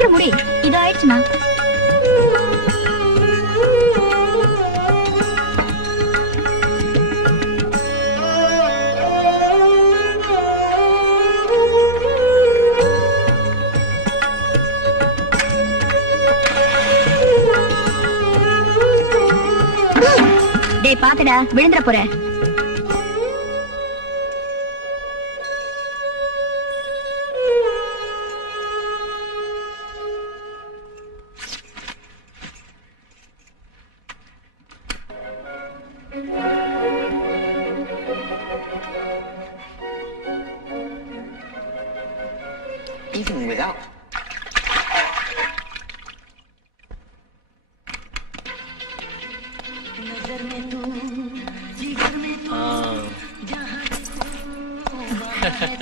சீக்கிரம் முடி. இது ஆயிடுச்சுமா. டேய் பாத்துடா, விழுந்துற போற. Even without.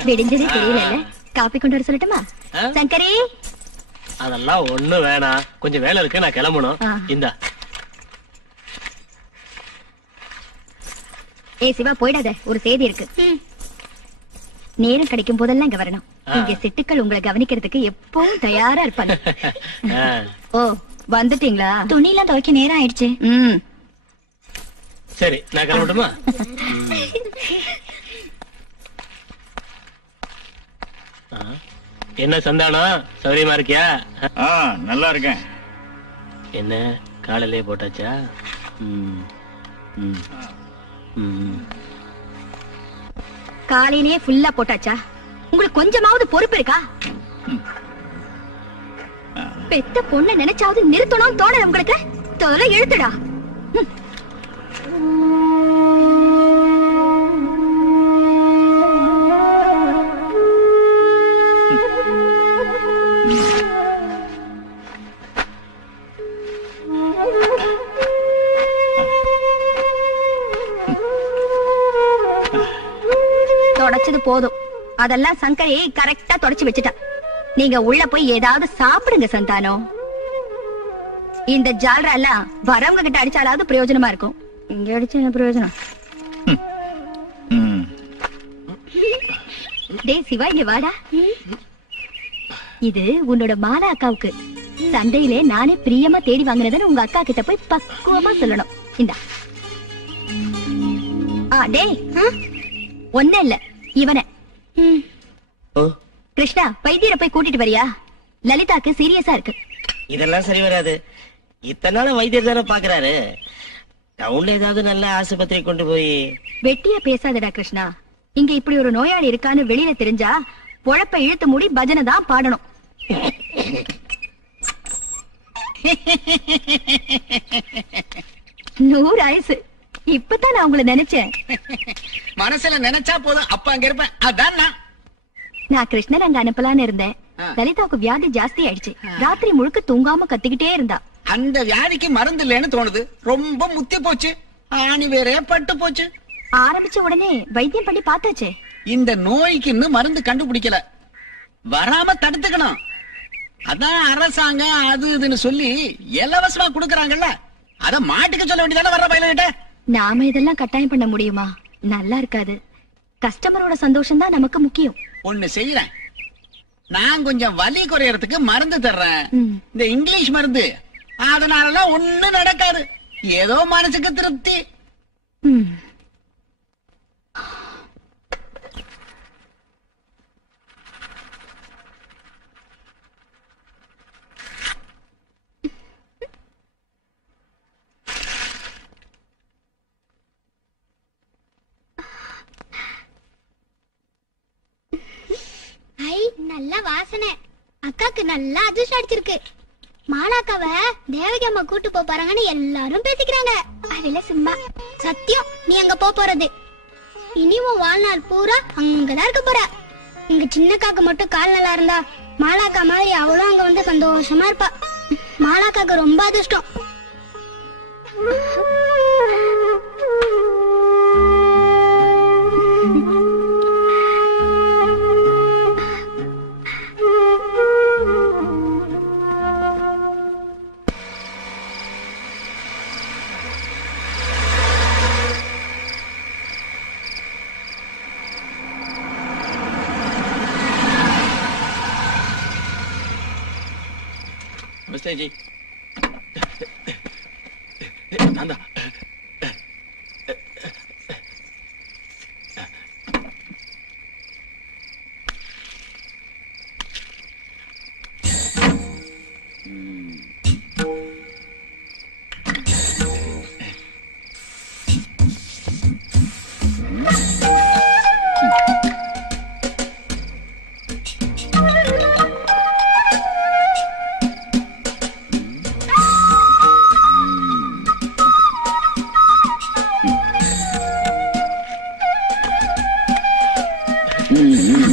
விடிஞ்சதே தெரியல. காபி கொண்டு வர சொல்லட்டுமா? சங்கரி, அதெல்லாம் ஒண்ணு வேணாம், கொஞ்சம் வேலை இருக்கு, நான் கிளம்பணும். இந்தா. ஏய் சிவா, போயிடாத, ஒரு செய்தி இருக்கு. நேரம் கிடைக்கும் போதெல்லாம் இங்க வரணும். இங்க சிட்டுக்கள் உங்களை கவனிக்கிறதுக்கு எப்பவும் தயாரா இருப்பாங்க. ஓ வந்துட்டீங்களா? துணி எல்லாம் துவைக்க நேரம் ஆயிடுச்சு. சரி, நான் கிளம்பட்டுமா? என்ன சந்தானம், சௌரியமா இருக்கியா? நல்லா இருக்கேன். என்ன காலையிலே போட்டாச்சா? காலையிலேயே ஃபுல்லா போட்டாச்சா? உங்களுக்கு கொஞ்சமாவது பொறுப்பு இருக்கா? பெத்த பொண்ண நினைச்சாவது நிறுத்தணும் தோணல உங்களுக்கு? தொலை எழுத்துடா. தொடச்சது போதும். அதெல்லாம் சங்கரி கரெக்டா தொடச்சு வச்சுட்டா. நீங்க உள்ள போய் ஏதாவது சாப்பிடுங்க சந்தானம். இந்த ஜால்ரா எல்லாம் வரவங்க கிட்ட அடிச்சாலாவது பிரயோஜனமா இருக்கும். இங்க அடிச்சு என்ன பிரயோஜனம்? டேய் சிவா, இங்க வாடா. இது உன்னோட மாலா அக்காவுக்கு. சந்தையிலே நானே பிரியமா தேடி வாங்கினதுன்னு உங்க அக்கா கிட்ட போய் பக்குவமா சொல்லணும். இந்தா. டேய் ஒண்ணு இல்ல, இவன கிருஷ்ணா வைத்தியரை போய் கூட்டிட்டு வரியா? லலிதாக்கு சீரியஸா இருக்கு. இதெல்லாம் சரி வராது. இத்தனை நாள் வைத்தியர் தானே பாக்குறாரு. டவுன்ல ஏதாவது நல்ல ஆஸ்பத்திரி கொண்டு போய். வெட்டியா பேசாதடா கிருஷ்ணா. இங்க இப்படி ஒரு நோயாளி இருக்கான்னு வெளியில தெரிஞ்சா பொழப்ப இழுத்து மூடி பஜனை தான் பாடணும். நூறு ஆயுசு. இப்பதான் நான் உங்களை நினைச்சேன். மனசுல நினைச்சா போதும், அப்ப அங்க இருப்பேன். அதான் நான் கிருஷ்ணன் அங்க அனுப்பலான்னு இருந்தேன். லலிதாவுக்கு வியாதி ஜாஸ்தி ஆயிடுச்சு. ராத்திரி முழுக்க தூங்காம கத்திக்கிட்டே இருந்தா. அந்த வியாதிக்கு மருந்து இல்லைன்னு தோணுது. ரொம்ப முத்தி போச்சு. ஆணி வேற பட்டு போச்சு. ஆரம்பிச்ச உடனே வைத்தியம் பண்ணி பார்த்தாச்சே. இந்த நோய்க்கு இன்னும் மருந்து கண்டுபிடிக்கல. வராம தடுத்துக்கணும். அதான் அரசாங்கம் அது இதுன்னு சொல்லி இலவசமா குடுக்கறாங்கல்ல. அத மாட்டுக்கு சொல்ல வேண்டியதானே வர்ற பயில. நாம இதெல்லாம் கட்டாயம் பண்ண முடியுமா? நல்லா இருக்காது. கஸ்டமரோட சந்தோஷம் தான் நமக்கு முக்கியம். ஒண்ணு செய்யறேன். நான் கொஞ்சம் வலி குறையறதுக்கு மருந்து தர்றேன். இந்த இங்கிலீஷ் மருந்து. அதனாலலாம் ஒண்ணு நடக்காது. ஏதோ மனசுக்கு திருப்தி. நல்ல வாசனை. அக்காக்கு நல்லா அதிர்ஷ்டம் அடிச்சிருக்கு. மாலாக்காவ தேவகி அம்மா கூட்டு போறாங்கன்னு எல்லாரும் பேசிக்கிறாங்க. அதுல சும்மா சத்தியம் நீ அங்க போறது. இனி உன் வாழ்நாள் பூரா அங்கதான் இருக்க போற. இங்க சின்ன காக்கு மட்டும் கால் நல்லா இருந்தா மாலாக்கா மாதிரி அவளும் அங்க வந்து சந்தோஷமா இருப்பா. மாலாக்காக்கு ரொம்ப அதிர்ஷ்டம். சரி நான் தான்.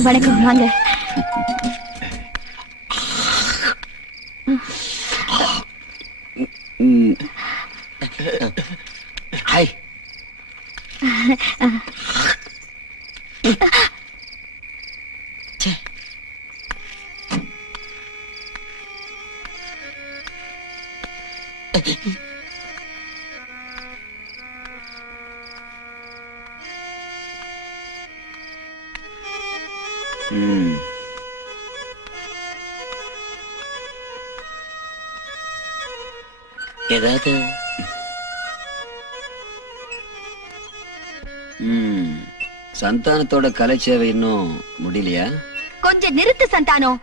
வணக்கம் வாங்க. ஹாய். ஏதாவது சந்தானத்தோட கலைச்சேவை இன்னும் முடியலையா? கொஞ்சம் நிறுத்து சந்தானம்.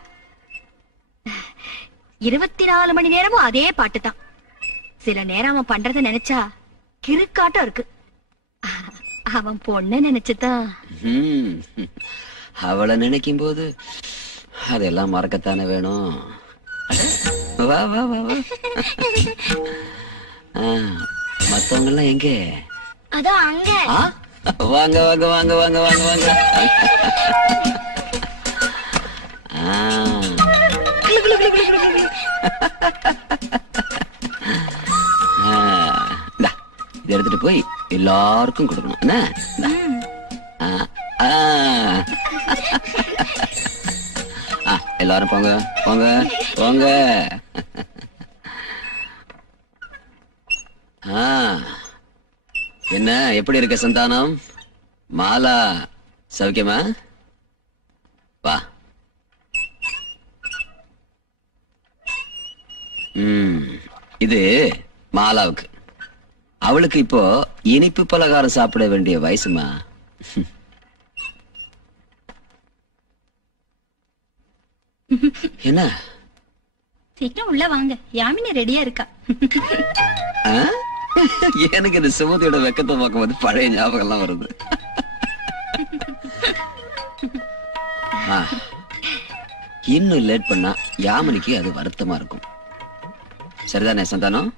24 மணி நேரமும் அதே பாட்டு தான். சில நேரம் அவன் பண்றத நினைச்சா கிறுக்காட்டம் இருக்கு. அவன் பொண்ண நினைச்சுதான். அவளை நினைக்கும் போது அதெல்லாம் மறக்கத்தானே வேணும். வா வா வா வா. மத்தவங்க எல்லாம் எங்க? அதோ அங்க. வாங்க வாங்க வாங்க வாங்க வாங்க வாங்க. இதை எடுத்துட்டு போய் எல்லாருக்கும் கொடுக்கணும். எல்லாரும் போங்க போங்க போங்க. என்ன எப்படி இருக்க சந்தானம்? மாலா சௌக்கியமா? வா. இது மாலாவுக்கு. அவளுக்கு இப்போ இனிப்பு பலகாரம் சாப்பிட வேண்டிய வயசுமா. என்ன சீக்கிரம் உள்ள வாங்க, யாமினி ரெடியா இருக்கா. எனக்கு இந்த சுமதியோட வெக்கத்தை பார்க்கும்போது பழைய ஞாபகம் எல்லாம் வருது. இன்னும் லேட் பண்ணா யாமினிக்கு அது வருத்தமா இருக்கும். சரிதானே சந்தானம்?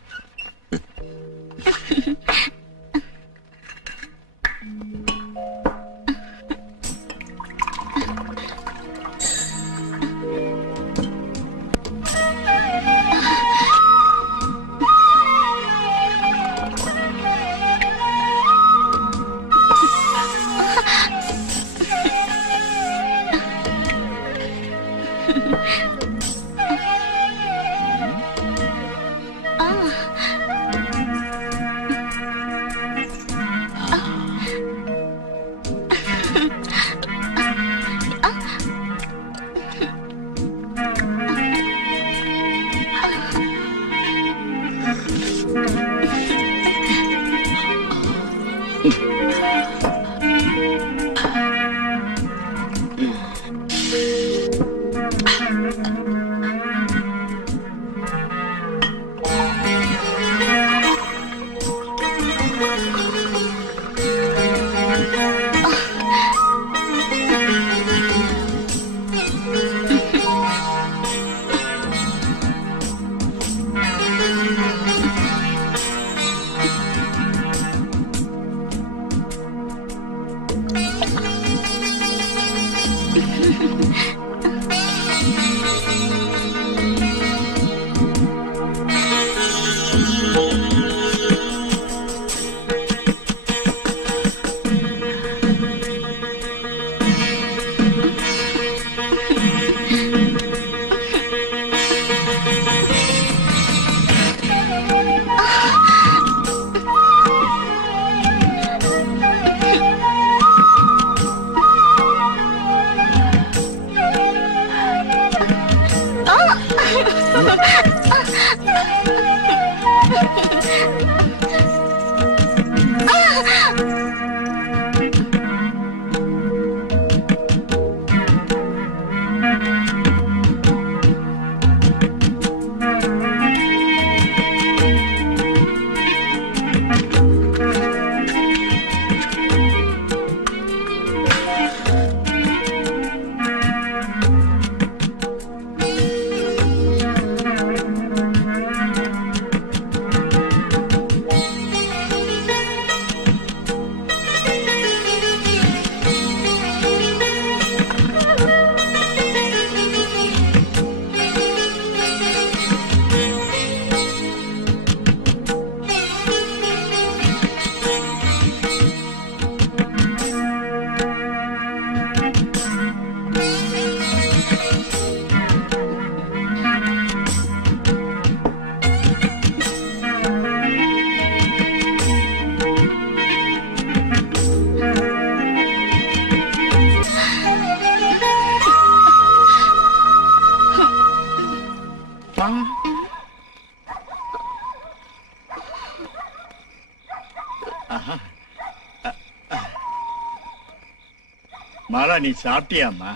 மாலா நீ சாப்பிட்டியாமா?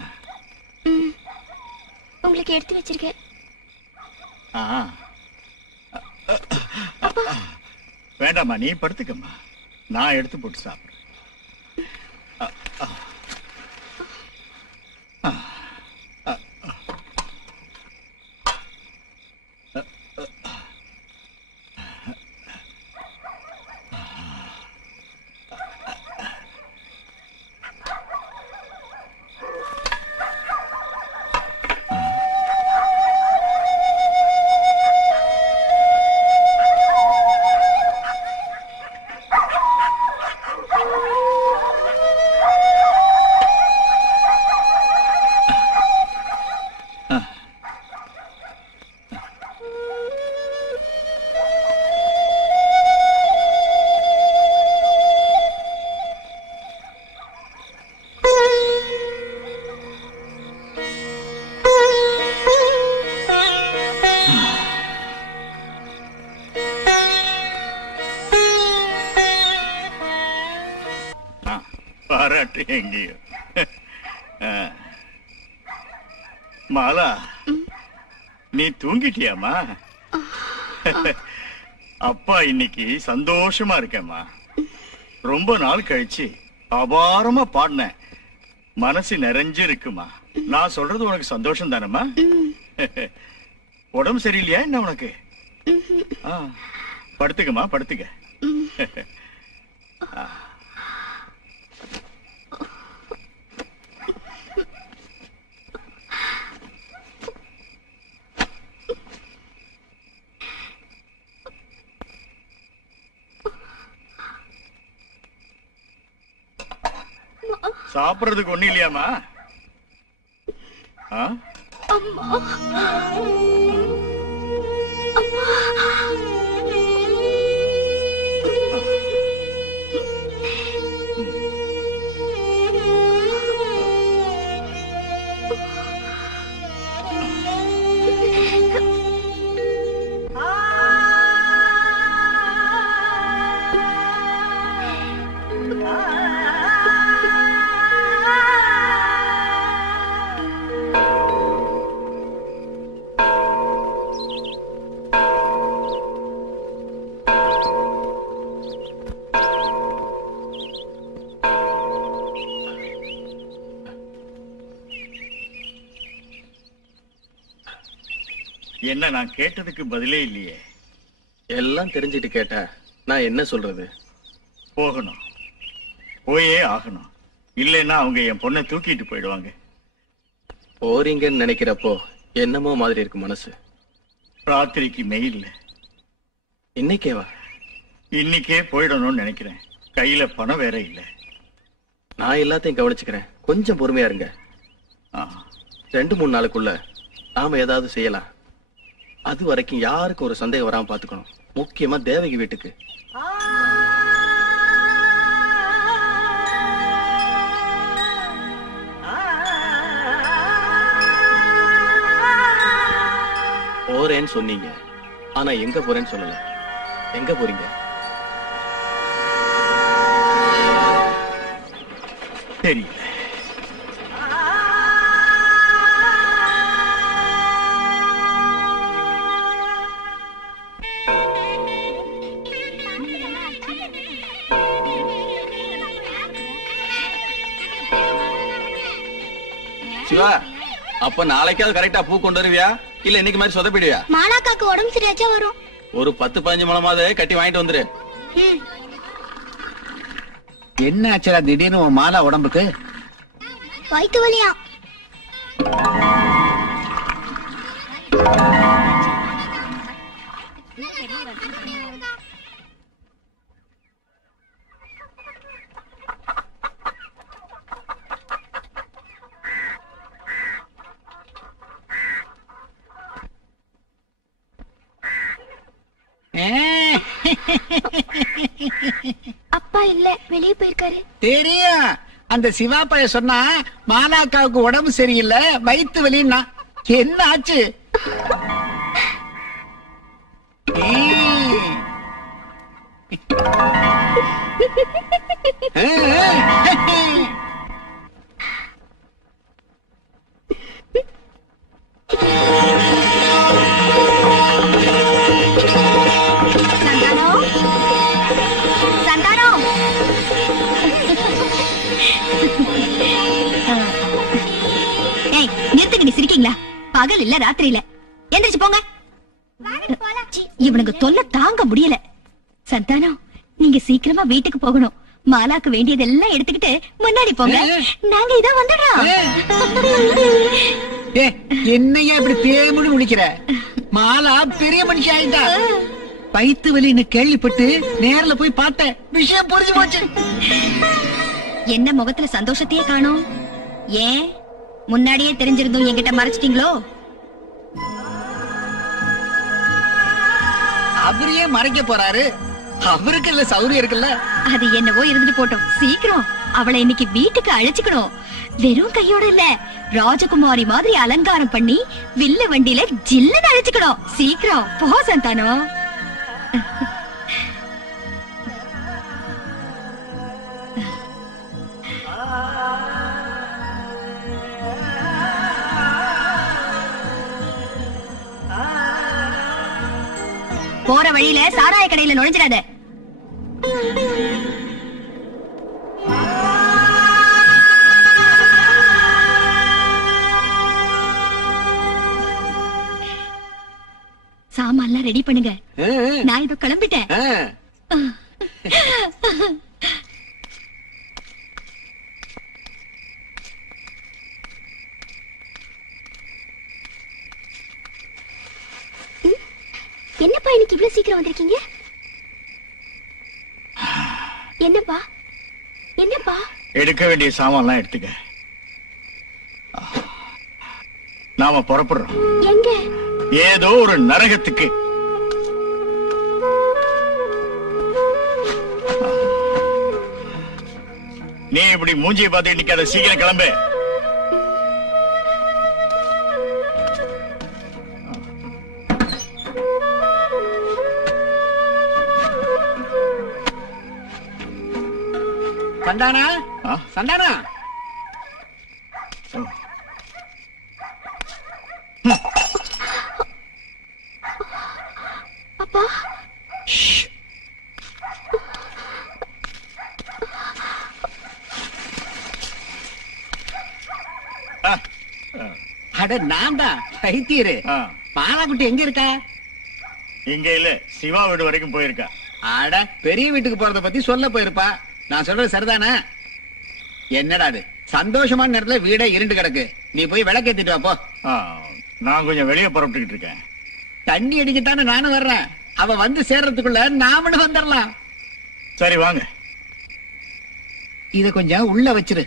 உங்களுக்கு எடுத்து வச்சிருக்கேன். வேண்டாமா, நீ படுத்துக்கம்மா, நான் எடுத்து போட்டு சாப்பிடுறேன். பாராட்டு எங்கேயோ. மாலா, நீ தூங்கிட்டியாமா? அப்பா இன்னைக்கு சந்தோஷமா இருக்கேம்மா. ரொம்ப நாள் கழிச்சு அபாரமா பாடின, மனசு நிறைஞ்சு இருக்குமா. நான் சொல்றது உனக்கு சந்தோஷம் தானம்மா? உடம்பு சரியில்லையா என்ன உனக்கு? படுத்துக்கம்மா, படுத்துக்க. சாப்பிடுறதுக்கு ஒண்ணு இல்லையாமா? என்ன நான் கேட்டதுக்கு பதிலே இல்லையே? எல்லாம் தெரிஞ்சிட்டு கேட்டா நான் என்ன சொல்றது? போகணும், போயே ஆகணும். இல்லைன்னா அவங்க என் பொண்ணை தூக்கிட்டு போயிடுவாங்க. போறீங்கன்னு நினைக்கிறப்போ என்னமோ மாதிரி இருக்கு மனசு. ராத்திரிக்கு மெயில். இன்னைக்கேவா? இன்னைக்கே போயிடணும்னு நினைக்கிறேன். கையில பணம் வேற இல்லை. நான் எல்லாத்தையும் கவனிச்சுக்கிறேன், கொஞ்சம் பொறுமையா இருங்க. 2-3 நாளுக்குள்ள நாம ஏதாவது செய்யலாம். அது வரைக்கும் யாருக்கு ஒரு சந்தேகம் வராம பாத்துக்கணும். முக்கியமா தேவகி வீட்டுக்கு. போறேன்னு சொன்னீங்க, ஆனா எங்க போறேன்னு சொல்லல. எங்க போறீங்க? தெரியல. சிவா, அப்ப நாளைக்காவது கரெக்டா பூ கொண்டு வருவியா, இல்ல இன்னைக்கு மாதிரி சொதப்பிடுவியா? மாலாக்காக்கு உடம்பு சரியாச்சா வரும். ஒரு 10-15 முழமாவது கட்டி வாங்கிட்டு வந்துரு. என்ன ஆச்சுடா திடீர்னு உன் மாலா உடம்புக்கு? வயிற்று வலியா? அப்பா இல்ல, வெளியே போயிருக்காரு. தெரியும், அந்த சிவா பைய சொன்னா மாலாக்காவுக்கு உடம்பு சரியில்லை, வயிற்று வலின்னா. என்ன ஆச்சு? சிரிக்கீங்களா? பகல் இல்ல ராத்திரி இல்ல, எந்திரிச்சு போங்க. இவனுக்கு தொல்லை தாங்க முடியல. சந்தானம், நீங்க சீக்கிரமா வீட்டுக்கு போகணும். மாலாக்கு வேண்டியதெல்லாம் எடுத்துக்கிட்டு முன்னாடி போங்க, நாங்க இதான் வந்துடுறோம். என்னையா இப்படி தேமுன்னு முடிக்கிற? மாலா பெரிய மனுஷி ஆயிட்டா. வயிற்று வலின்னு கேள்விப்பட்டு நேர்ல போய் பார்த்தேன், விஷயம் புரிஞ்சு போச்சு. என்ன முகத்துல சந்தோஷத்தையே காணோம்? ஏன் முன்னாடியே தெரிஞ்சிருந்தோம் என்கிட்ட மறைச்சிட்டீங்களோ? அவரையே மறைக்க போறாரு, அவருக்கு இல்ல சௌரியம் இருக்குல்ல. அது என்னவோ இருந்துட்டு போட்டோம். சீக்கிரம் அவளை இன்னைக்கு வீட்டுக்கு அழைச்சுக்கணும். வெறும் கையோட இல்ல, ராஜகுமாரி மாதிரி அலங்காரம் பண்ணி வில்ல வண்டியில ஜில்லுன்னு அழைச்சுக்கணும். சீக்கிரம் போ சந்தானம். போற வழியில சாராய கடையில நுழைஞ்சிடாத. சாமான்லாம் ரெடி பண்ணுங்க, நான் இதோ கிளம்பிட்டேன். என்னப்பா இன்னைக்கு இவ்வளவு சீக்கிரம் வந்திருக்கீங்க? என்னப்பா என்னப்பா? எடுக்க வேண்டிய சாமான்லாம் எடுத்துக்க. நாம புறப்படுறோம். எங்க? ஏதோ ஒரு நரகத்துக்கு. நீ இப்படி மூஞ்சியை பார்த்து நிக்காத, சீக்கிரம் கிளம்பு. சந்தானா, சந்தானா, அப்பா. அட நான்டா பைத்தியரு. மாலாக்குட்டி எங்க இருக்கா? இங்க இல்ல, சிவா வீடு வரைக்கும் போயிருக்கா. அட பெரிய வீட்டுக்கு போறத பத்தி சொல்ல போயிருப்பா. நான் சொல்றது சரிதானே? என்னடா அது, சந்தோஷமான நேரத்துல வீடே இருண்டு கிடக்கு. நீ போய் விளக்கேத்திட்டு வா போ. நான் கொஞ்சம் வெளியே புறப்பட்டுக்கிட்டு இருக்கேன். தண்ணி அடிக்கத்தானே நானும் வர்றேன். அவ வந்து சேர்றதுக்குள்ள நாமளும் வந்துடலாம். சரி வாங்க. இத கொஞ்சம் உள்ள வச்சிரு.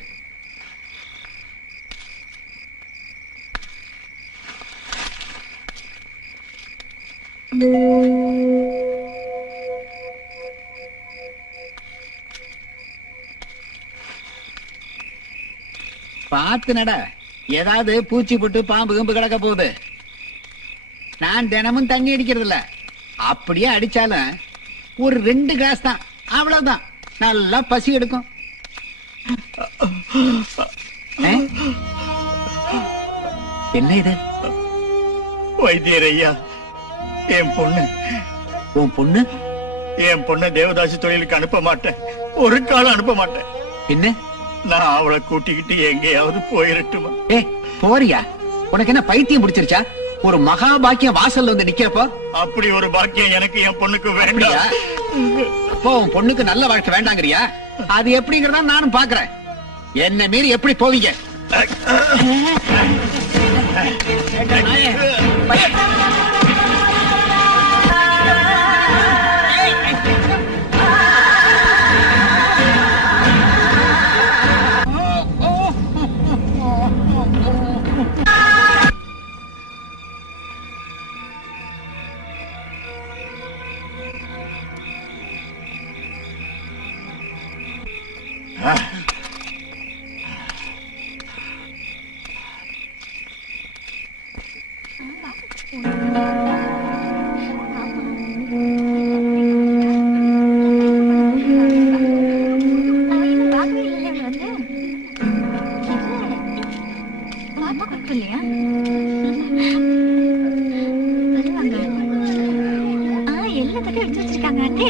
பார்த்து நட, ஏதாவது பூச்சி போட்டு பாம்பு கம்பு கிடக்க போகுது. நான் தினமும் தண்ணி அடிக்கிறது இல்ல, அப்படியே அடிச்சாலும் ஒரு 2 கிளாஸ் தான், அவ்வளவுதான். நல்லா பசி எடுக்கும். என்ன இது? வைத்தியர் ஐயா, என் பொண்ணு. உன் பொண்ணு? என் பொண்ணை தேவதாசி தொழிலுக்கு அனுப்ப மாட்டேன், ஒரு காலம் அனுப்ப மாட்டேன். என்ன? நான் அவளை கூட்டிக்கிட்டு எங்கேயாவது போயிரட்டுமா? போறியா? உனக்கு என்ன பைத்தியம் பிடிச்சிருச்சா? ஒரு மகா பாக்கியம் வாசல்ல வந்து நிக்கிறப்போ அப்படி ஒரு பாக்கியம் எனக்கு என் பொண்ணுக்கு வேண்டாம். அப்போ உன் பொண்ணுக்கு நல்ல வாழ்க்கை வேண்டாங்கறியா? அது எப்படிங்கறத நானும் பாக்குறேன். என்ன மீறி எப்படி போவீங்க?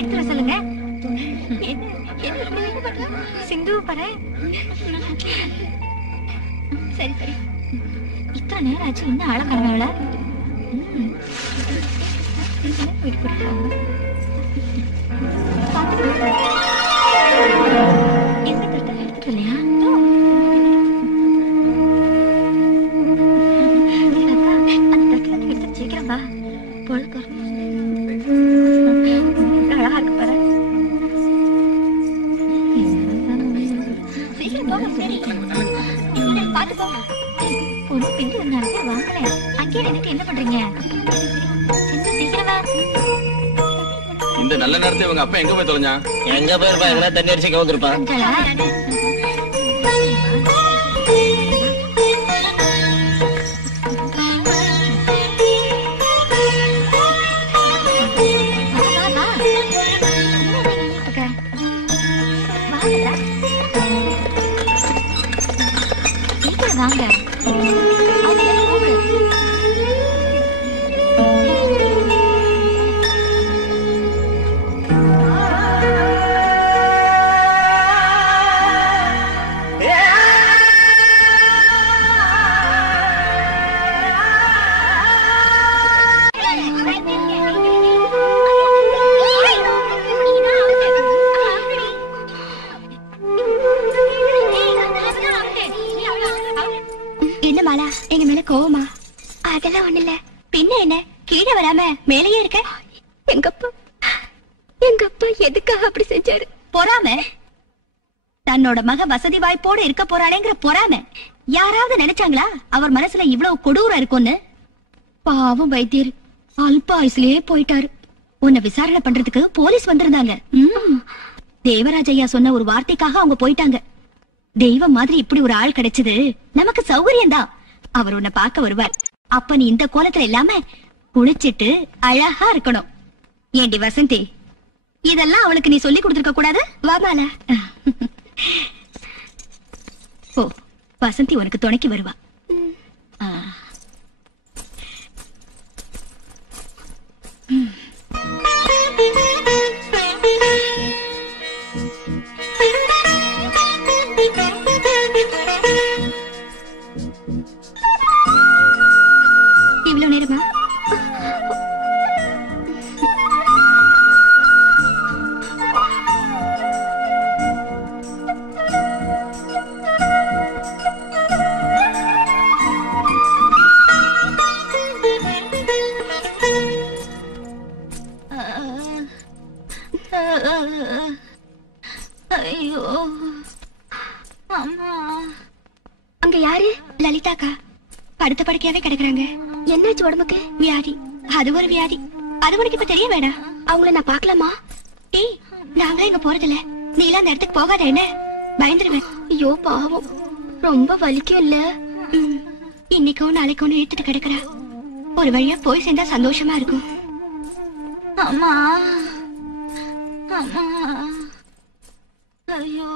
எடுத்துட சொல்லுங்க. சிந்து பாரு. சரி சரி. இத்தனை நேரம் ஆச்சு இன்னும் அழகானவள. எந்த தட்டை எடுத்துட்டு இல்லையா? அந்த தட்டை எடுத்து சீக்கிரம் வா. பொழுது அழகா இருக்கு பாரு. சீக்கிரம் போக. சரி பாத்து போங்க. ஒரு பெண் இருந்தாலும் வாங்கல. அங்கே எனக்கு என்ன பண்றீங்க? சீக்கிரமா. இந்த நல்ல நேரத்தை இவங்க அப்பா எங்க போய் தொலைஞ்சா? எங்க போயிருப்பா? எங்கன்னா தண்ணி அடிச்சு கவுந்துருப்பான். வாங்க. என்ன மாலா, எங்க மேல கோவமா? அதெல்லாம் ஒண்ணு இல்ல. பின்ன என்ன, கீழே வராம மேலேயே இருக்க? எங்க அப்பா எதுக்காக அப்படி செஞ்சாரு? பொறாம. தன்னோட மக வசதி வாய்ப்போடு இருக்க போறாளேங்கிற பொறாம. யாராவது நினைச்சாங்களா அவர் மனசுல இவ்வளவு கொடூரம் இருக்கும்னு? பாவம் வைத்தியர் அல்ப ஆயுசுலயே போயிட்டாரு. உன்னை விசாரணை பண்றதுக்கு போலீஸ் வந்திருந்தாங்க. தேவராஜையா சொன்ன ஒரு வார்த்தைக்காக அவங்க போயிட்டாங்க. தெய்வம் மாதிரி இப்படி ஒரு ஆள் கிடைச்சது நமக்கு சௌகரியம் தான். அவர் உன்னை பார்க்க வருவார். அப்ப நீ இந்த கோலத்துல இல்லாம குளிச்சிட்டு அழகா இருக்கணும். ஏண்டி வசந்தி, இதெல்லாம் அவளுக்கு நீ சொல்லி கொடுத்திருக்க கூடாது? வாமால. ஓ, வசந்தி உனக்கு துணைக்கு வருவா. இவ்வளவு நேரமா? ஐயோ அம்மா. அங்க யாரு? லலிதாக்கா படுத்த படுக்கையாவே கிடக்குறாங்க. என்னாச்சு உடம்புக்கு? வியாதி. அது ஒரு வியாதி. அது உனக்கு இப்ப தெரிய வேணாம். அவங்கள நான் பாக்கலாமா? ஏய், நாங்களே இங்க போறதில்ல. நீ எல்லாம் அந்த இடத்துக்கு போகாத, என்ன பயந்துருவேன். ஐயோ பாவம், ரொம்ப வலிக்கும் இல்ல? இன்னைக்கும் நாளைக்கும் இழுத்துட்டு கிடக்குறா. ஒரு வழியா போய் சேர்ந்தா சந்தோஷமா இருக்கும். அம்மா அம்மா. ஐயோ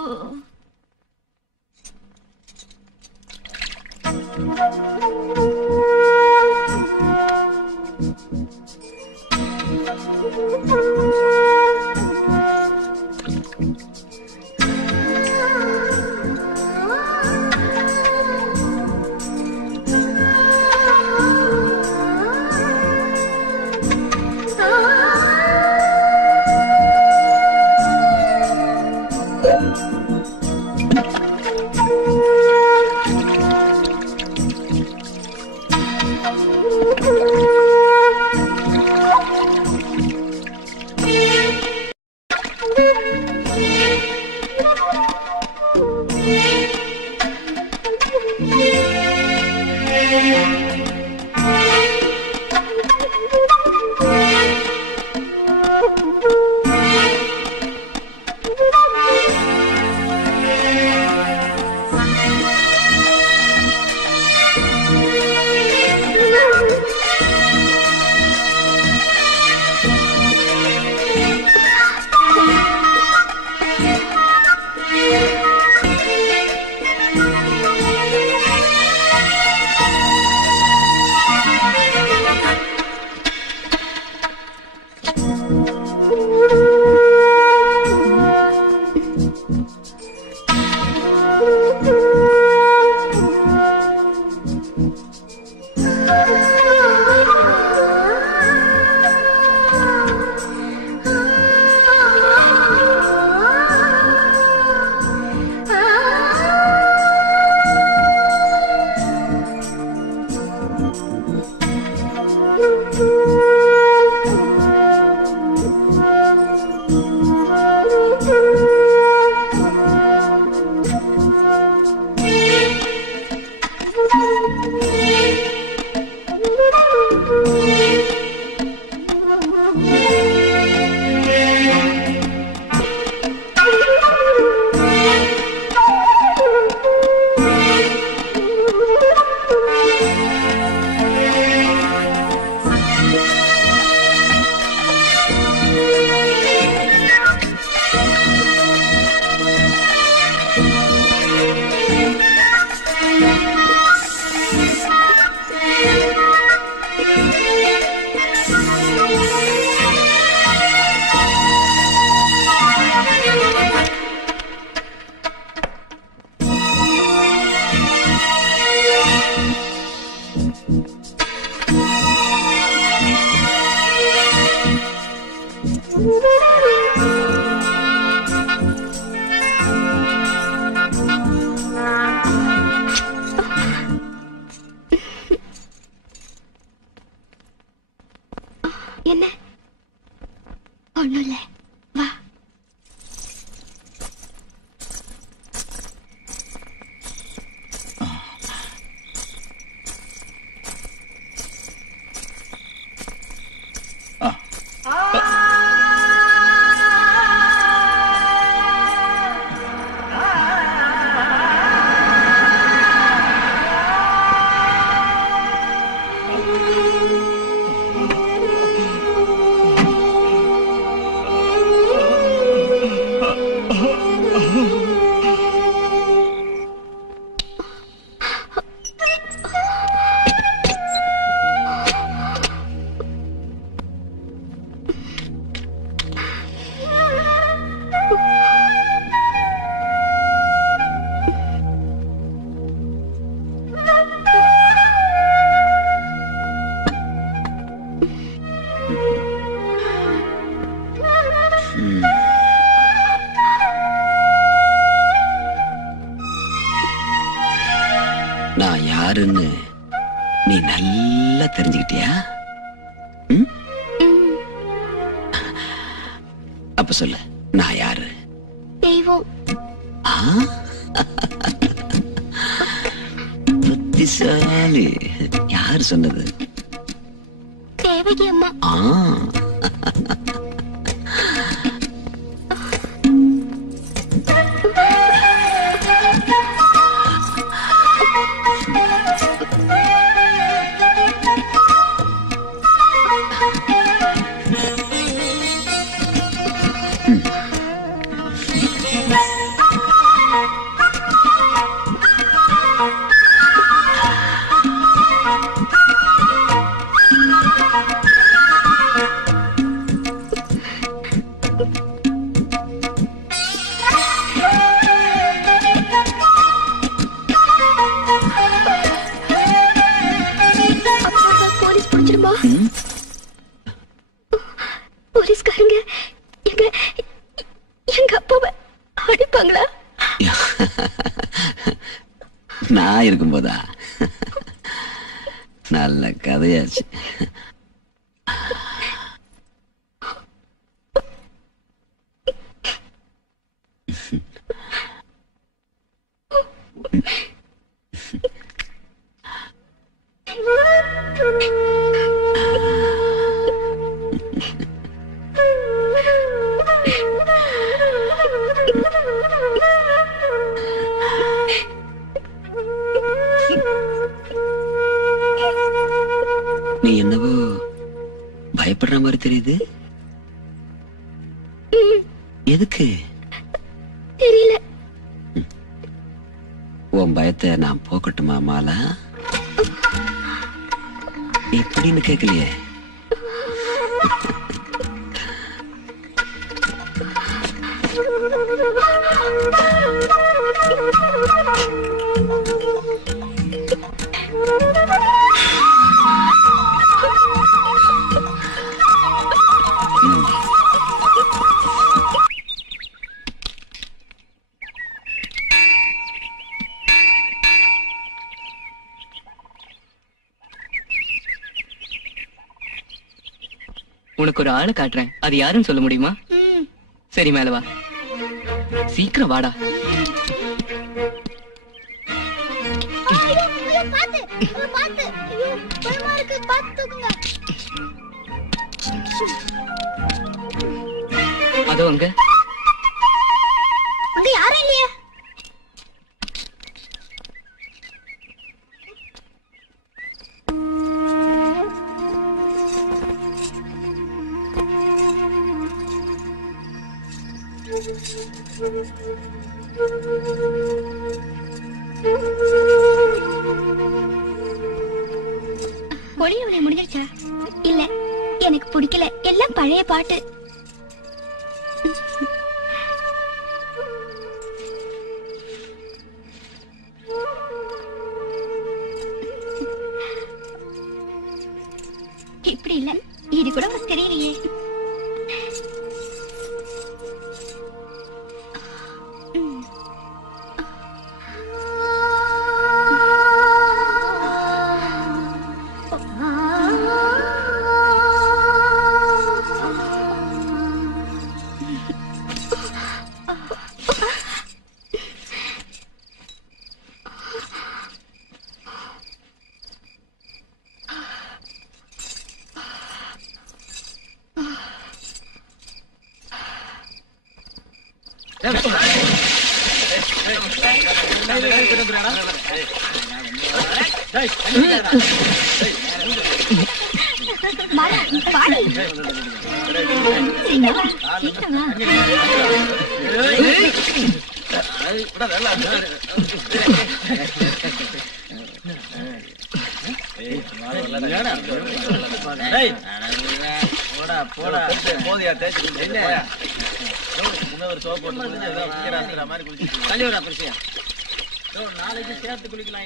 என்ன ஒண்ணும் இல்ல, வா. நான் யாருன்னு நீ நல்லா தெரிஞ்சுக்கிட்டியா? அப்ப சொல்லு, நான் யாரு? தெய்வம். புத்திசாலி. யாரு சொன்னது? தேவகி அம்மா. போலீஸ்காரங்க எங்க அப்பாவை அடிப்பாங்களா? நான் இருக்கும்போதா? நல்ல கதையாச்சு. நீ என்னவோ பயப்படுற மாதிரி தெரியுது. எதுக்கு தெரியல. உன் பயத்தை நான் போக்கட்டுமா மாலா? எப்படின்னு கேட்கலையே. உனக்கு ஒரு ஆளை காட்டுறேன். அது யாருன்னு சொல்ல முடியுமா? சரி, மேல வா. சீக்கிரம் வாடா. அதோ அங்க யாரும் இல்லையா? ஒளியவளை முடிஞ்சிருச்சா? இல்ல, எனக்கு பிடிக்கல. எல்லாம் பழைய பாட்டு. இப்படி இல்ல, இது கூட உனக்கு தெரியலையே. நாளைக்கு சேர்த்து குளிக்கலாம்.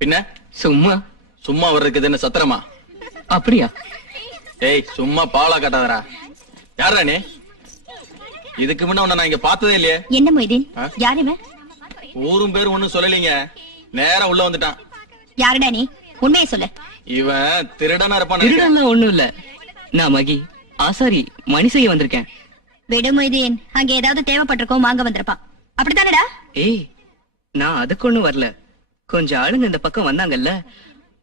பின்ன சும்மா சும்மா வர்றதுக்கு என்ன சத்திரமா? அப்படியா? ஏய், சும்மா பாலா காட்டாதரா. யாரா நீ? இதுக்கு முன்ன உன்னை நான் இங்க பார்த்ததே இல்லையே. என்ன மொய்தீன்? யாருமே ஊரும் பேரும் ஒண்ணும் சொல்லலீங்க. நேரா உள்ள வந்துட்டான். யாருடா நீ? உண்மையை சொல்லு. இவன் திருடனா இருப்பான். திருடனா ஒண்ணும் இல்ல. நான் மகி ஆசாரி மணி செய்ய வந்திருக்கேன். விடு மொய்தீன், அங்க ஏதாவது தேவைப்பட்டிருக்கோம், வாங்க வந்திருப்பான். அப்படித்தானடா? ஏய், நான் அதுக்கு ஒண்ணும் வரல. கொஞ்சம் ஆளுங்க இந்த பக்கம் வந்தாங்கல்ல,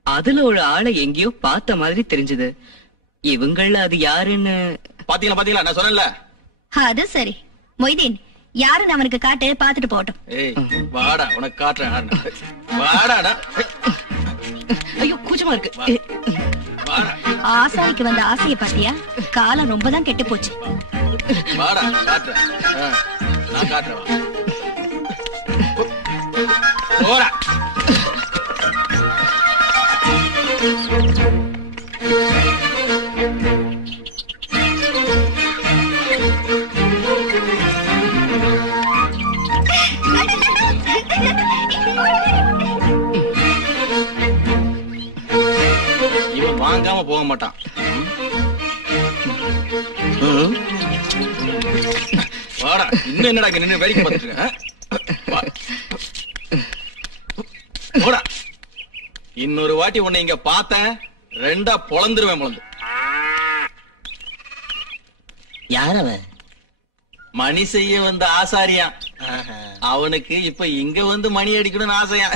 அதுல ஒரு ஆளை எங்கேயோ பார்த்த மாதிரி தெரிஞ்சது. இவங்கள அது யாருன்னு பாத்தீங்களா? பாத்தீங்களா, நான் சொன்னேன்ல. அது சரி மொய்தீன், யாருன்னு அவனுக்கு காட்டு, பாத்துட்டு போகட்டும். ஏய், வாடா, உனக்கு காட்டுறேன். வாடாடா. ஐயோ, கூச்சமா இருக்கு. ஆசாரிக்கு வந்த ஆசைய பாத்தியா? காலம் ரொம்பதான் கெட்டு போச்சு. வாடா, காட்டுறேன். நான் காட்டுறேன். போடா. இவன் வாங்காம போக மாட்டான். வாடா, இன்னும் என்னடா இங்க நின்னு வேடிக்கை பார்த்துட்டு இருக்க? போடா. இன்னொரு வாட்டி உன்னை இங்க பார்த்தேன், ரெண்டா பொளந்துருவேன். பொளந்து. யார் அவன்? மணி செய்ய வந்த ஆசாரியான். அவனுக்கு இப்ப இங்க வந்து மணி அடிக்கணும்னு ஆசையா.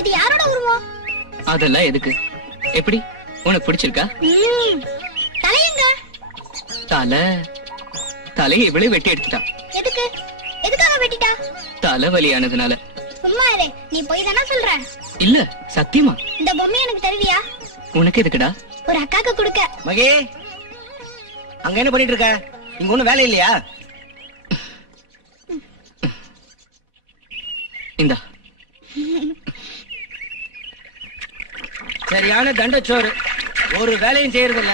இது யாரோட உருவம்? அதெல்லாம் எதுக்கு? எப்படி உனக்கு பிடிச்சிருக்கா? தலையங்க தலையை இவ்வளவு வெட்டி எடுத்துட்டா. எதுக்கு? எதுக்காக வெட்டிட்டா? தலைவலியானதுனால. சும்மா இரு, நீ போய் தானே சொல்ற. இல்ல சத்தியமா. இந்த பொம்மை எனக்கு தருவியா? உனக்கு எதுக்குடா? ஒரு அக்காக்கு கொடுக்க. மகே, அங்க என்ன பண்ணிட்டு இருக்க? இங்க ஒண்ணும் வேலை இல்லையா? இந்தா. சரியான தண்டச்சோறு, ஒரு வேலையும் செய்யறது இல்ல.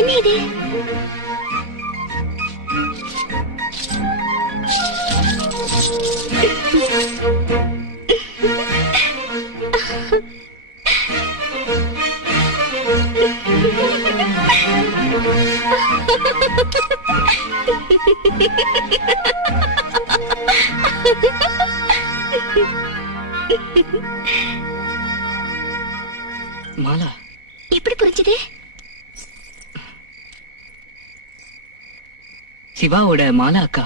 என்ன இது? மாலா, எப்படி புரிஞ்சது? சிவாவோட மாலா அக்கா.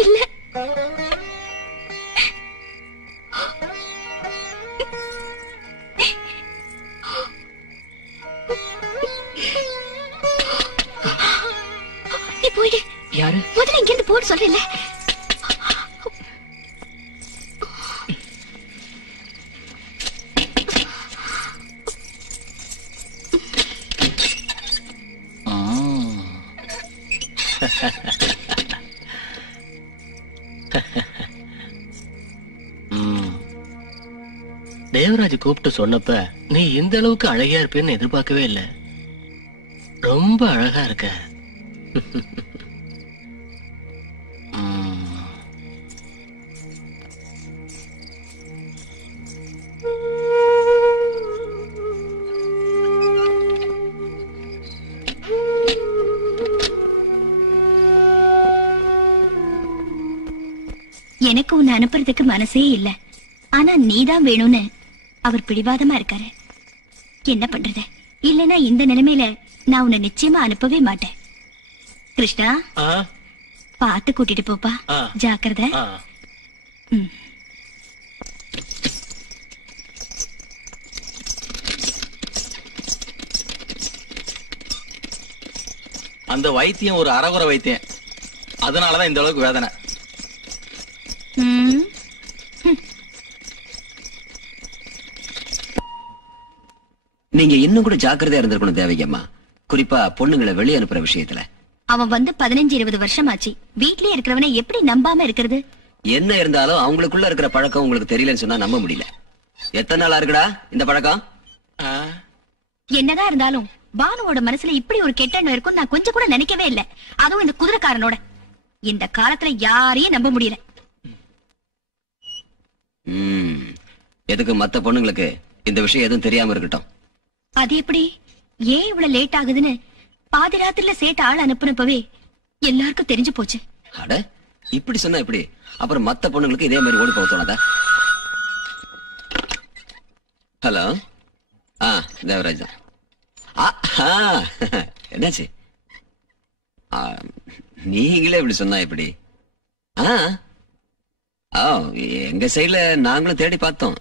இல்ல, நீ போயிடு. யாரு? முதல்ல இங்க இருந்து போடு சொல்றேன்ல. தேவராஜ் கூப்பிட்டு சொன்னப்ப நீ இந்த அளவுக்கு அழகியா இருப்பேன்னு எதிர்பார்க்கவே இல்ல. ரொம்ப அழகா இருக்க. எனக்கு உன்னை அனுப்புறதுக்கு மனசே இல்ல. ஆனா நீதான் வேணும்னு அவர் பிடிவாதமா இருக்காரு. என்ன பண்றது? இல்லனா இந்த நிலைமையில நான் உன்னை நிச்சயமா அனுப்பவே மாட்டேன். கிருஷ்ணா, பாத்து கூட்டிட்டு போப்பா. ஜாக்கிரதை. அந்த வைத்தியம் ஒரு அறகுறை வைத்தியம். அதனாலதான் இந்த அளவுக்கு வேதனை. நீங்க இன்னும் கூட ஜாக்கிரதையா இருந்திருக்கணும் தேவகியம்மா. குறிப்பா பொண்ணுங்களை வெளியே அனுப்புற விஷயத்துல. அவன் வந்து 15-20 வருஷம் ஆச்சு. வீட்லயே இருக்கிறவனை எப்படி நம்பாம இருக்கிறது? என்ன இருந்தாலும் அவங்களுக்குள்ள இருக்கிற பழக்கம் உங்களுக்கு தெரியலன்னு சொன்னா நம்ப முடியல. எத்தனை நாளா இருக்குடா இந்த பழக்கம்? என்னதான் இருந்தாலும் பானுவோட மனசுல இப்படி ஒரு கெட்ட எண்ணம் இருக்கும் நான் கொஞ்சம் கூட நினைக்கவே இல்லை. அதுவும் இந்த குதிரைக்காரனோட. இந்த காலத்துல யாரையும் நம்ப முடியல. எதுக்கு மத்த பொண்ணுங்களுக்கு இந்த விஷயம் எதுவும் தெரியாம இருக்கட்டும். அது எப்படி? ஏன் இவ்வளவு லேட் ஆகுதுன்னு பாதி ராத்திரில சேட்டு ஆள் அனுப்புனப்பவே எல்லாருக்கும் தெரிஞ்சு போச்சு. அட, இப்படி சொன்னா எப்படி? அப்புறம் மத்த பொண்ணுங்களுக்கு இதே மாதிரி ஓடி போக தோணாதா? ஹலோ. தேவராஜ் தான். என்னாச்சு? நீங்களே இப்படி சொன்னா எப்படி? எங்க சைடுல நாங்களும் தேடி பார்த்தோம்.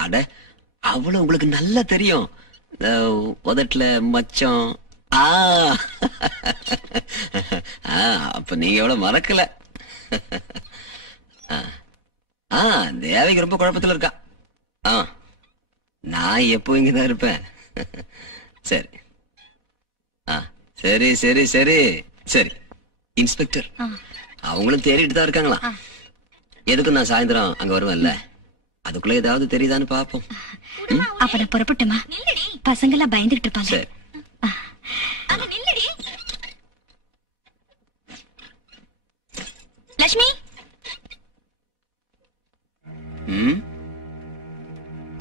அட, அவ்வளவு உங்களுக்கு நல்லா தெரியும். உதட்டுல மச்சம். அப்ப நீங்க எவ்வளவு மறக்கல. தேவைக்கு ரொம்ப குழப்பத்துல இருக்கா. நான் எப்போ இங்கதான் இருப்பேன். சரி சரி சரி சரி சரி. இன்ஸ்பெக்டர் அவங்களும் தேடிட்டு தான் இருக்காங்களா? எதுக்கும் நான் சாயந்தரம் அங்க வருவேன்ல, அதுக்குள்ள ஏதாவது தெரியுதான்னு பாப்போம். அப்ப நான் புறப்பட்டுமா? பசங்க எல்லாம் பயந்துகிட்டு இருப்பாங்க. சரி. லட்சுமி.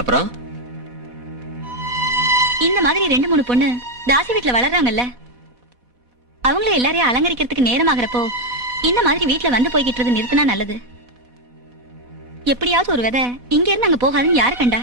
அப்புறம் இந்த மாதிரி 2-3 பொண்ணு தாசி வீட்டுல வளர்றாங்கல்ல, அவங்கள எல்லாரையும் அலங்கரிக்கிறதுக்கு நேரம் ஆகிறப்போ இந்த மாதிரி வீட்டுல வந்து போய்கிட்டு நிறுத்தினா நல்லது. எப்படியாவது ஒரு விதை இங்க இருந்து அங்க போகாதுன்னு யாரு கண்டா?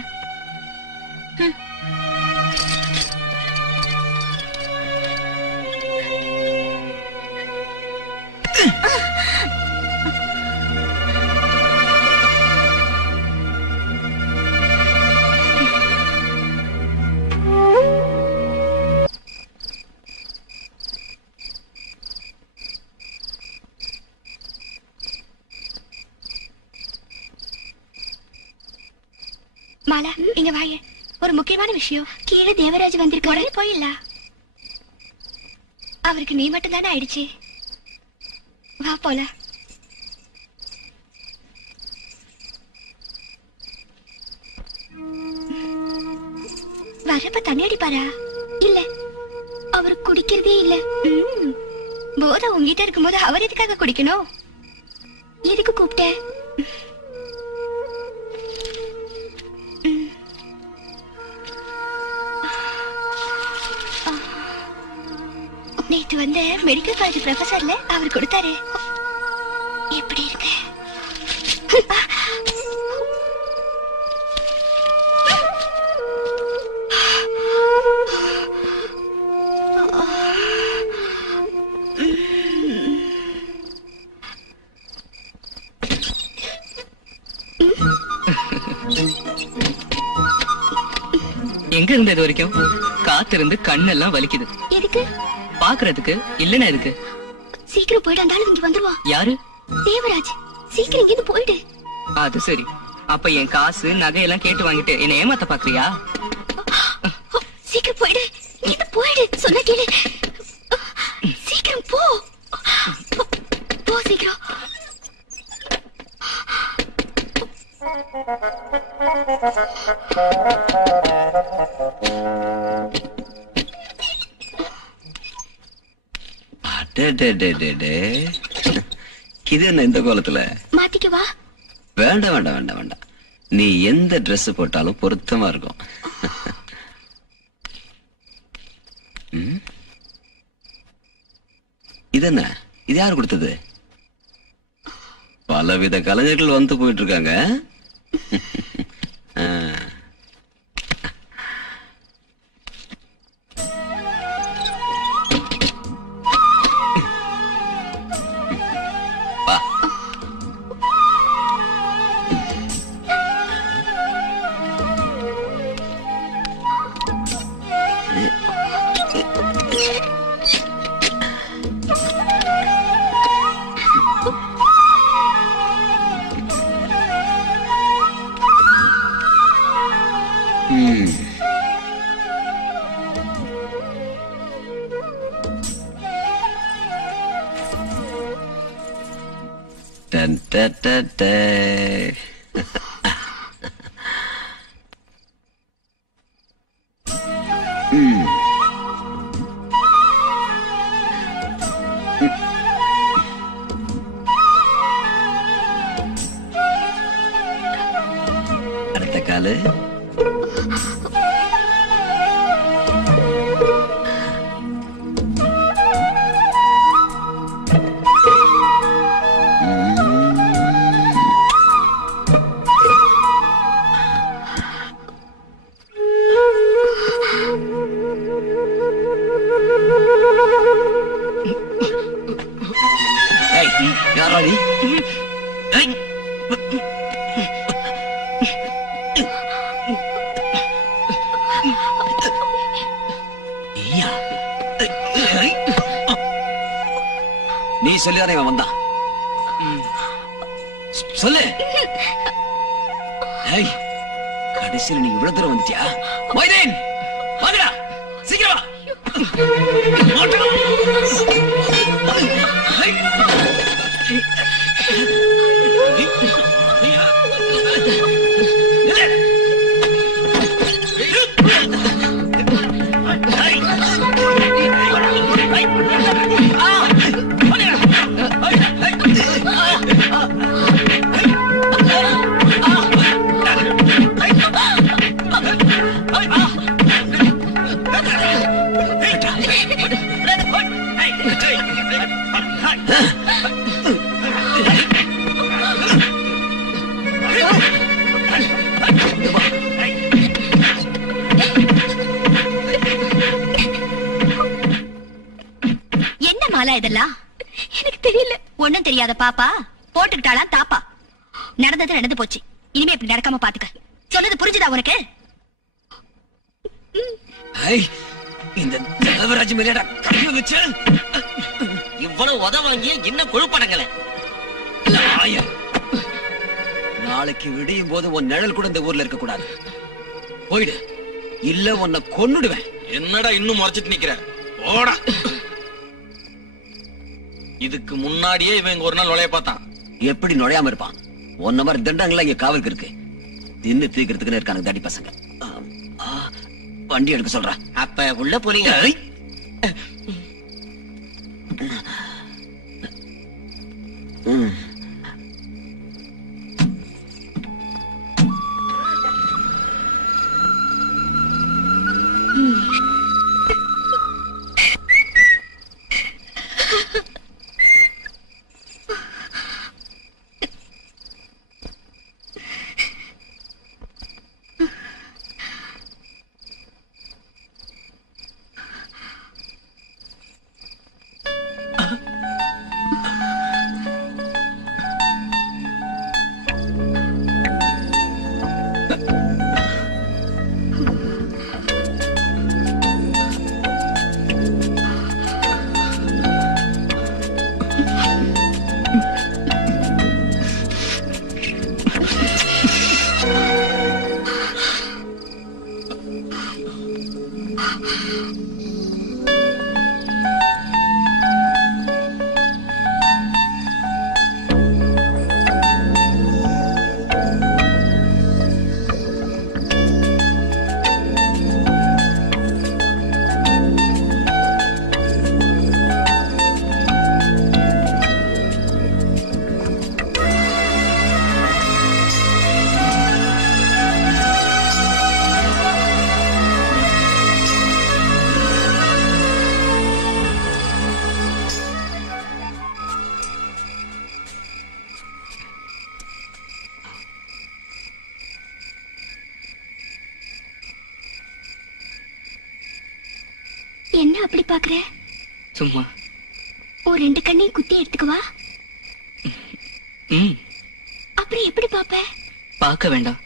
மாலா, இங்க வாங்க. ஒரு முக்கியமான விஷயம். கீழே தேவராஜ் வந்திருக்க. உடனே போயிடல. அவருக்கு நீ மட்டும் தானே ஆயிடுச்சு. வா போல. வரப்ப தண்ணி அடிப்பாரா? இல்ல, அவரு குடிக்கிறதே இல்ல. போதை உங்ககிட்ட இருக்கும்போது அவர் எதுக்காக குடிக்கணும்? எதுக்கு கூப்பிட்ட? நேத்து வந்து மெடிக்கல் காலேஜ் ப்ரொஃபசர்ல அவர் கொடுத்தாரு. எப்படி இருக்கு? எங்க இருந்து இது வரைக்கும் காத்திருந்து கண்ணெல்லாம் வலிக்குது. எதுக்கு? பாக்குறதுக்கு இல்லன்னா எதுக்கு? சீக்கிரம் போயிட்டு அந்த ஆளு இங்க வந்துருவா. யாரு? தேவராஜ். சீக்கிரம் இங்க இருந்து போயிடு. அது சரி. அப்ப என் காசு நகையெல்லாம் கேட்டு வாங்கிட்டு என்ன ஏமாத்த பாக்குறியா? சீக்கிரம் போயிடு. இங்க போயிடு. சொன்னா கேளு. சீக்கிரம் போ. போ சீக்கிரம். இது என்ன இந்த கோலத்துல? மாத்திக்கவா? வேண்டாம் வேண்டாம் வேண்டாம் வேண்டாம். நீ எந்த Dress போட்டாலும் பொருத்தமா இருக்கும். இது என்ன? இது யாரு கொடுத்தது? பலவித கலைஞர்கள் வந்து போயிட்டு இருக்காங்க. Dun, dun, dun, dun. அடுத்த காலு. யாரா நீ? நீ சொல்லிதானே இவன் வந்தான். சொல்லு. கடைசியில் நீ இவ்வளவு தூரம் வந்துட்டியா? மொய்தீன் வாங்கடா, சீக்கிரம் இதெல்லாம் எனக்கு தெரியல. ஒண்ணும் தெரியாத பாப்பா போட்டுக்கிட்டாளா தாப்பா. நடந்தது நடந்து போச்சு. இனிமே இப்படி நடக்காம பாத்துக்க. சொன்னது புரிஞ்சுதா உனக்கு? இந்த தேவராஜ் மேலடா கண்ணு வச்சு இவ்வளவு உத வாங்கிய என்ன கொழுப்படங்களே. நாளைக்கு விடியும் போது உன் நிழல் கூட இந்த ஊர்ல இருக்க கூடாது. போயிடு, இல்ல உன்னை கொன்னுடுவேன். என்னடா இன்னும் முறைச்சிட்டு நிக்கிற? ஓடா. இதுக்கு முன்னாடியே இவன் ஒரு நாள் நுழைய பார்த்தான். எப்படி நுழையாம இருப்பான்? ஒன்ன மாதிரி தண்டங்களா இங்க காவலுக்கு இருக்கு. தின்னு தீக்கிறதுக்குன்னு இருக்கானுங்க தாடி பசங்க. வண்டி எடுக்க சொல்ற. அப்ப உள்ள போறீங்க. என்ன அப்படி பாக்குற? சும்மா ஒரு ரெண்டு கண்ணையும் குத்தி எடுத்துக்குவா. அப்புறம் எப்படி பாப்ப? பார்க்க வேண்டாம்.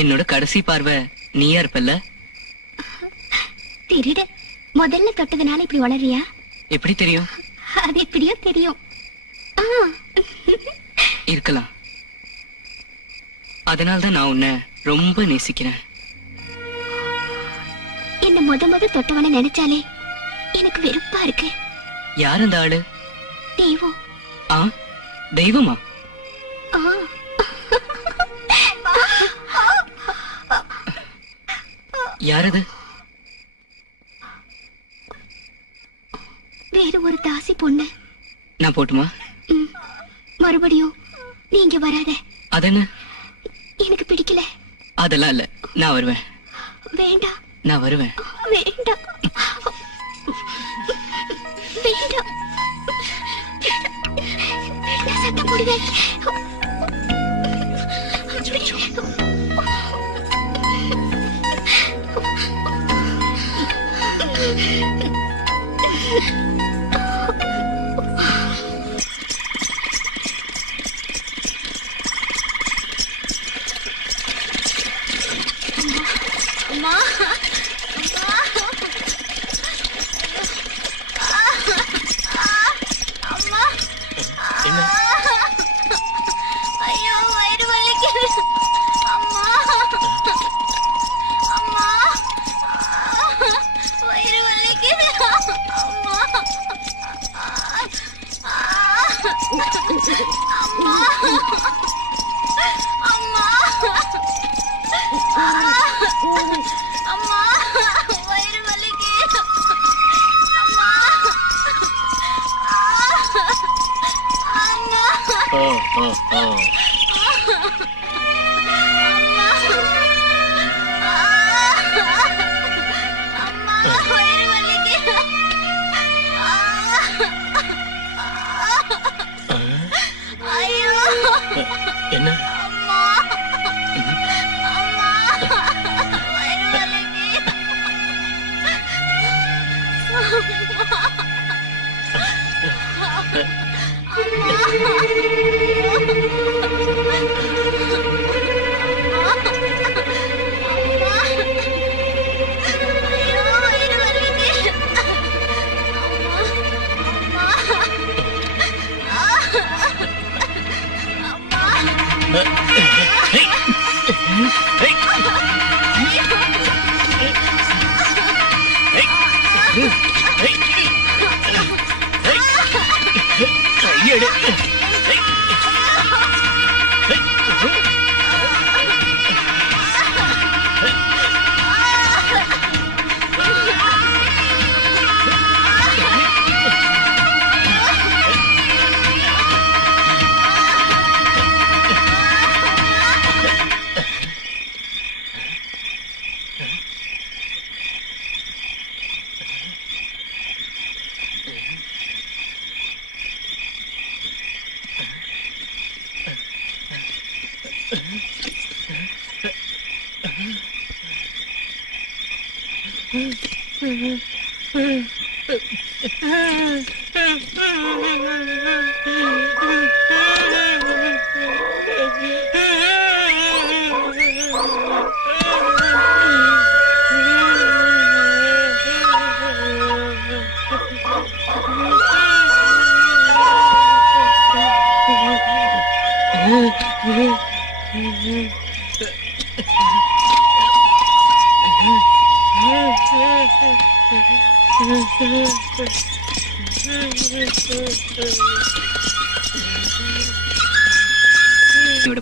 என்னோட கடைசி பார்வை நீயா இருப்பல்ல. திருட முதல்ல தொட்டதுனால இப்படி வளரியா? எப்படி தெரியும்? அது எப்படியோ தெரியும். இருக்கலாம். அதனால்தான் நான் உன்னை ரொம்ப நேசிக்கிறேன். என்ன முத தொட்டவன நினைச்சாலே எனக்கு வெறுப்பா இருக்கு. யார் அந்த ஆளு? தெய்வம். தெய்வமா? யாரது? வேற ஒரு தாசி பொண்ணு. நான் போட்டுமா? மறுபடியும் நீங்க வராத. அதென்ன? எனக்கு பிடிக்கல. அதெல்லாம் இல்ல, நான் வருவேன். வேண்டாம். நான் வருவேன். வேண்டாம் வேண்டாம். சத்தம் போடுவேன். என்ன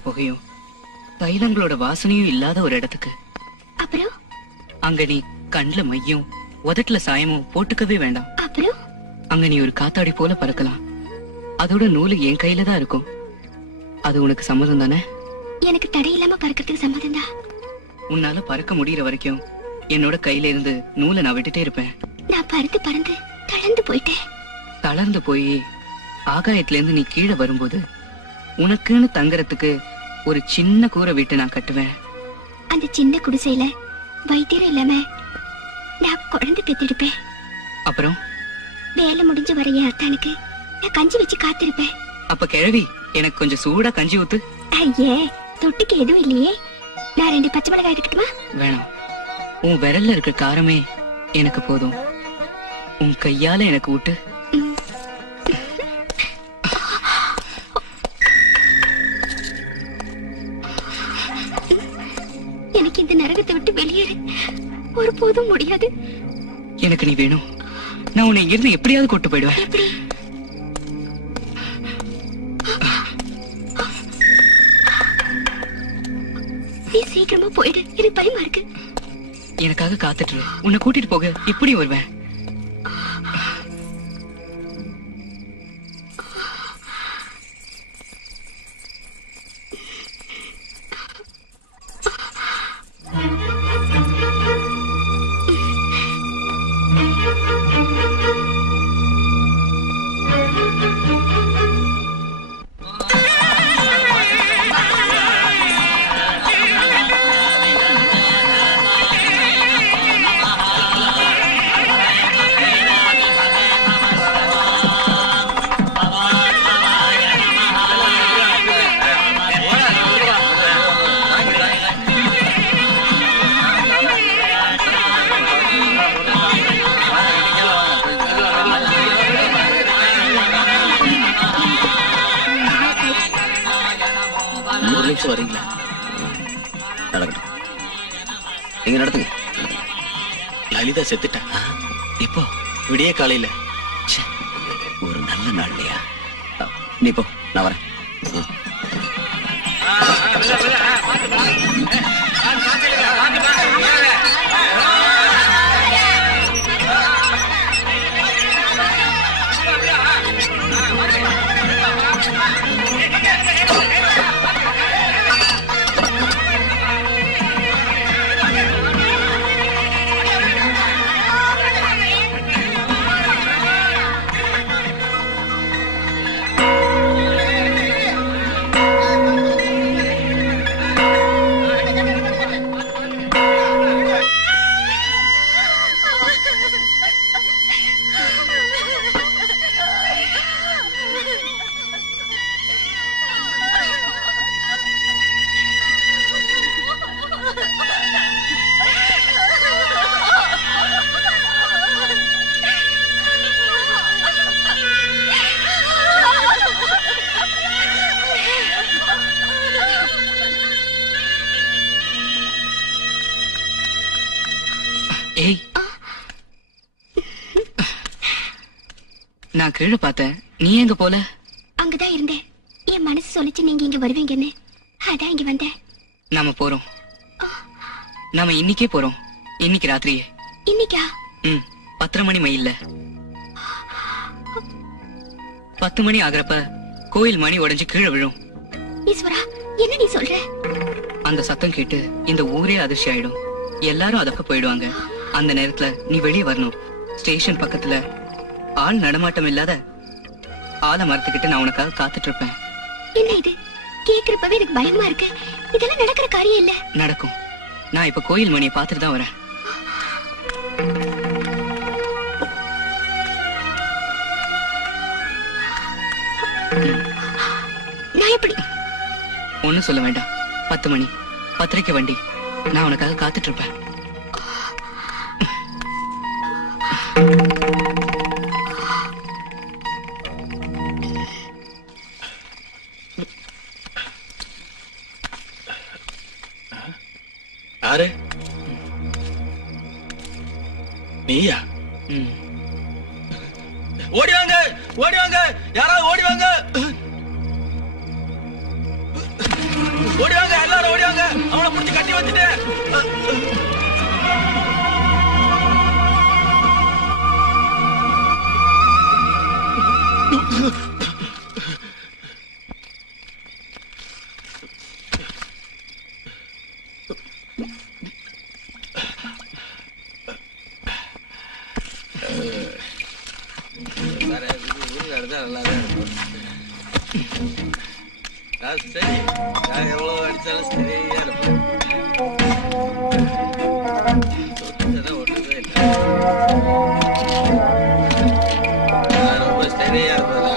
புகையும் தைலங்களோட வாசனையும் இல்லாத ஒரு இடத்துக்கு அப்புறம் அங்க நீ கண்ணுல மையும் உதட்டுல சாயமும் போட்டுக்கவே வேண்டாம். அப்புறம் அங்க நீ ஒரு காத்தாடி போல பறக்கலாம். அதோட நூலு என் கையில தான் இருக்கும். அது உனக்கு சம்மதம் தானே? எனக்கு தடை இல்லாம பறக்கிறதுக்கு சம்மதம் தான். உன்னால பறக்க முடியற வரைக்கும் என்னோட கையில இருந்து நூலை நான் விட்டுட்டே இருப்பேன். நான் பறந்து பறந்து தளர்ந்து போயிட்டேன். தளர்ந்து போய் ஆகாயத்துல இருந்து நீ கீழே வரும்போது உனக்குன்னு தங்கறதுக்கு ஒரு சின்ன கூரை வீட்டை நான் கட்டுவேன். அந்த சின்ன குடிசையில வைத்தியர் இல்லாம நான் குழந்தை பெத்தெடுப்பேன். அப்புறம் வேலை முடிஞ்சு வர என் அத்தானுக்கு நான் கஞ்சி வச்சு காத்திருப்பேன். அப்ப கிழவி எனக்கு கொஞ்சம் சூடா கஞ்சி ஊத்து. ஐயே, தொட்டுக்கு எதுவும் இல்லையே. நான் 2 பச்சை மிளகாய் எடுக்கட்டுமா? வேணாம், உன் விரல்ல இருக்க காரமே எனக்கு போதும். உன் கையால எனக்கு ஊட்டு. எனக்கு இந்த நரகத்தை விட்டு வெளியேற ஒருபோதும் முடியாது. எனக்கு நீ வேணும். நான் உன்னை இங்கிருந்து எப்படியாவது கூட்டு போயிடுவேன். எப்படி? நீ சீக்கிரமா போயிடு, எனக்கு பயமா இருக்கு. எனக்காக காத்துட்டு இரு. உன்னை கூட்டிட்டு போக இப்படி வருவேன். வரீங்களா? நடக்கட்டும். நீங்க நடத்துங்க. லலிதா செத்துட்டா. இப்போ விடிய காலையில. ஒரு நல்ல நாள் இல்லையா? நீ போ, நான் வரேன். ஏய், நான் கீழே பார்த்தேன், நீ எங்க போல? அங்கதான் இருந்தேன். என் மனசு சொல்லிச்சு நீங்க இங்க வருவீங்கன்னு, அதான் இங்க வந்தேன். நாம போறோம். நாம இன்னைக்கே போறோம். இன்னைக்கு ராத்திரியே. இன்னைக்கா? 10 மணி மயில்ல 10 மணி ஆகிறப்ப கோயில் மணி உடைஞ்சு கீழே விழும். ஈஸ்வரா, என்ன நீ சொல்ற? அந்த சத்தம் கேட்டு இந்த ஊரே அதிர்ச்சி ஆயிடும். எல்லாரும் அதப்ப போயிடுவாங்க. அந்த நேரத்துல நீ வெளியே வரணும். ஸ்டேஷன் பக்கத்துல ஆள் நடமாட்டம் இல்லாத ஆல மரத்துக்கிட்ட நான் உனக்காக காத்துட்டு இருப்பேன். என்ன இது? கேக்குறப்பவே எனக்கு பயமா இருக்கு. இதெல்லாம் நடக்கிற காரியம் இல்ல. நடக்கும். நான் இப்ப கோயில் மணியை பார்த்துட்டு தான் வரேன். நான் எப்படி? ஒண்ணும் சொல்ல வேண்டாம். 10 மணி 10:30 வண்டி. நான் உனக்காக காத்துட்டு இருப்பேன். யாரு? நீயா? ஓடி வாங்க, ஓடி வாங்க, யாராவது ஓடி வாங்க, ஓடி வாங்க, எல்லாரும் ஓடி வாங்க. அவனை புடிச்சு கட்டி வச்சுட்டேன். சரி, நான் எவ்வளவு அடிச்சாலும் சரியா இருப்பேன். ஒண்ணுமே இல்லை. ரொம்ப சரியா இருப்பதா?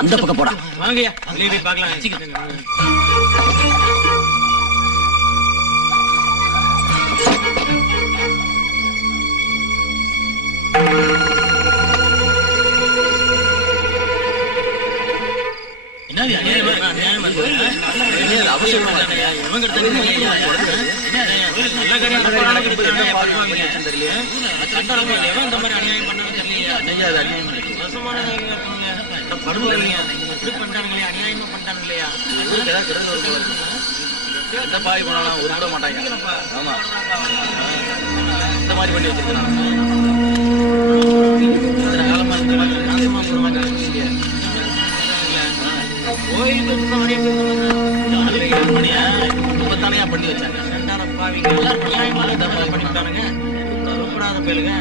அந்த பக்கம் போடா. வாங்கய்யா, அப்படியே போய் பார்க்கலாம். பாய் போனாலும் ஒரு விட மாட்டாங்க. ஆமா, இந்த மாதிரி பண்ணி வச்சிருக்கேன். தானையா பண்ணி வச்சாங்க. பண்ணிட்டானுங்க. தரப்படாத பேருங்க.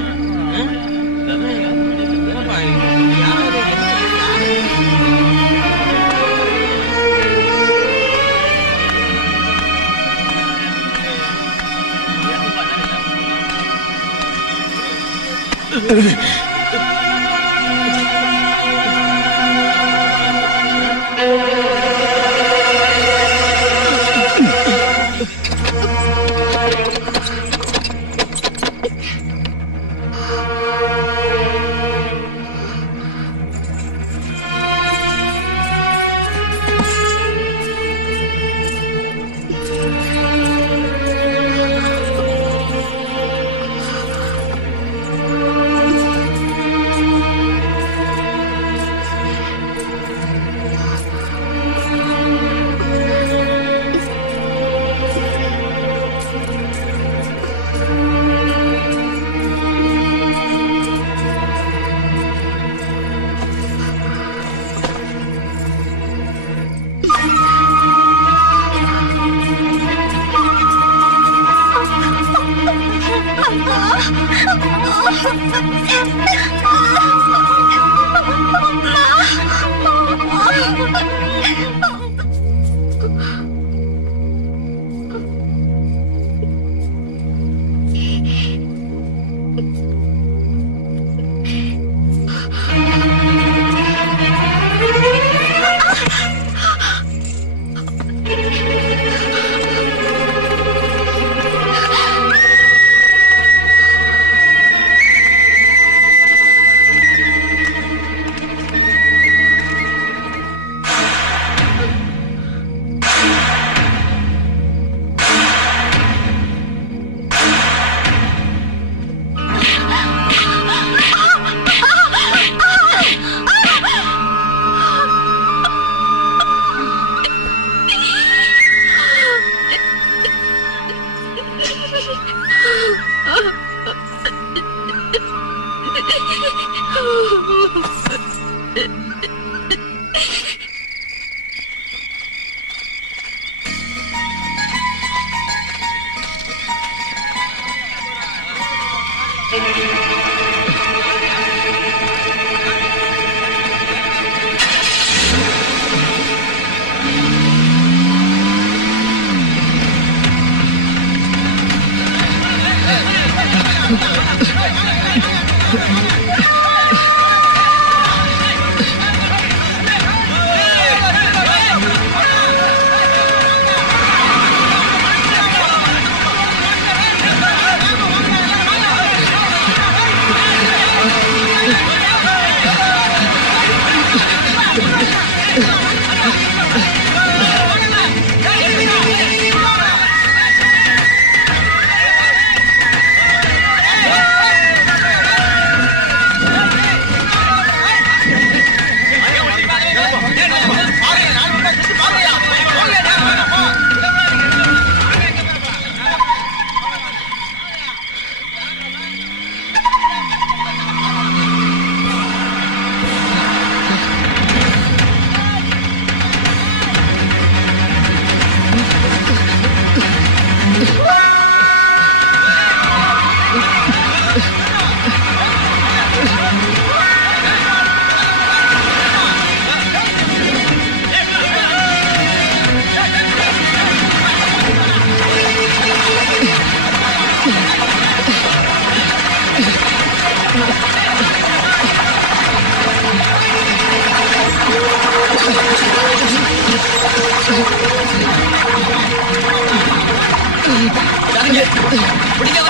பிடிக்க